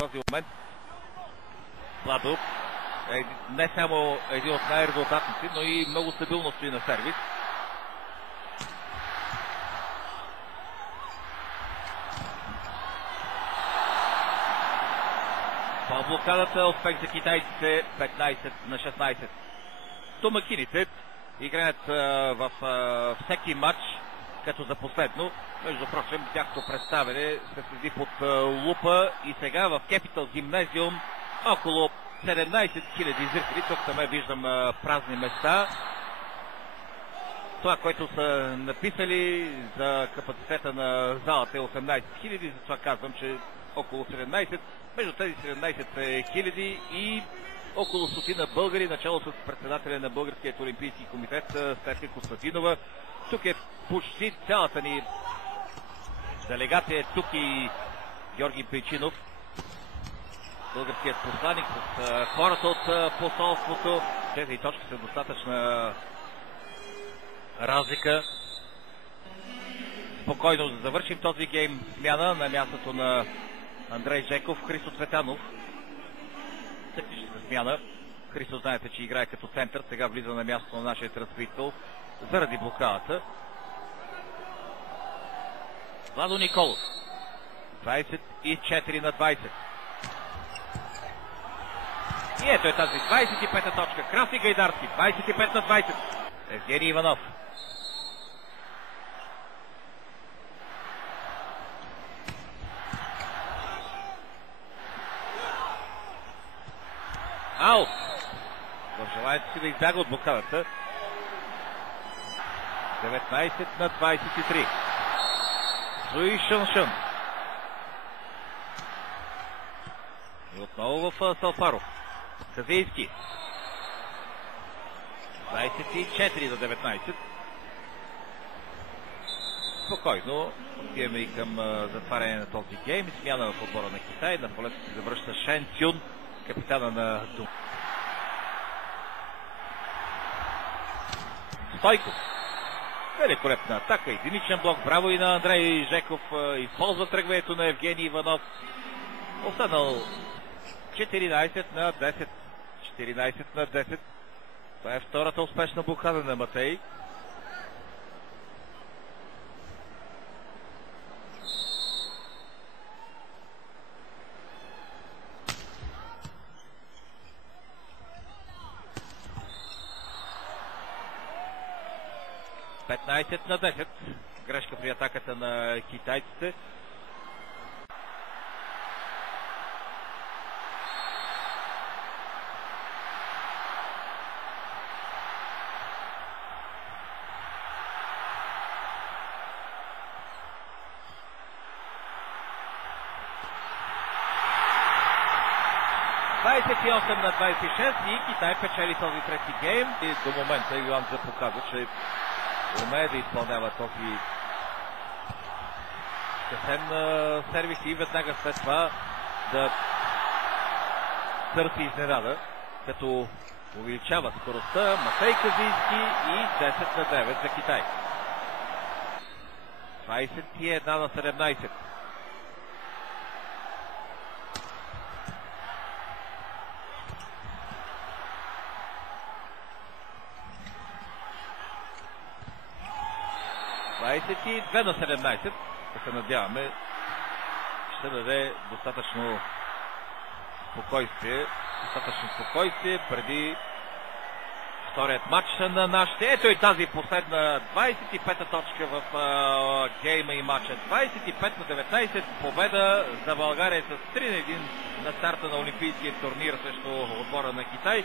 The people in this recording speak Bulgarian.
този момент Владо е не само един от най-резултатните, но и много стабилно стои на сервис. Това блокадата, успех за китайците, 15-16. Домакините играят в всеки матч, като за последно. Между прочим, тяхното представяне се следи под лупа и сега в Capital Gymnasium около 17 000 зрители. Тук там виждам празни места. Това, което са написали за капацитета на залата е 18 000, затова казвам, че около 17. Между тези 17 000 и около стотина българи, начало с председателя на Българският олимпийски комитет Стефка Константинова. Тук е почти цялата ни делегация. Тук и Георги Пейчинов, българският посланик, с хората от посолството. Тези точки са достатъчна разлика. Спокойно да завършим този гейм. Смяна на мястото на Андрей Жеков, Христо Цветанов. Тактическа смяна. Христо, знаете, че играе като център. Сега влиза на мястото на нашия разпител заради блокадата. Владо Николов. 24-20. И ето е тази 25-та точка. Краси Гайдарски. 25-20. Евгений Иванов. Аут! В желанието си да избяга от блокадата. 19-23. Суи Шъншън. И отново в Салфаров. Казийски. 24-19. Спокойно. Отиваме и към затваряне на този гейм. Смяна в отбора на Китай. На полето си завръща Шен Цюн, капитана на Дум. Стойков. Великолепна атака. Единичен блок. Браво и на Андрей Жеков. Използва тръгването на Евгений Иванов. Останал 14-10. 14-10. Това е втората успешна блокада на Матей. На 10. Грешка при атаката на китайците. На 26 и Китай печели този трети гейм. И до момента Юанза показва, че умее да изпълнява този късен сервис и веднага след това да търси изненада, като увеличава скоростта. Матей Казийски и 10-9 за Китай. 21-17. И 2-17. Да се надяваме, ще даде достатъчно спокойствие преди вторият матч на нашите. Ето и тази последна 25-та точка в гейма и матча. 25-19. Победа за България с 3-1 на старта на олимпийския турнир срещу отбора на Китай.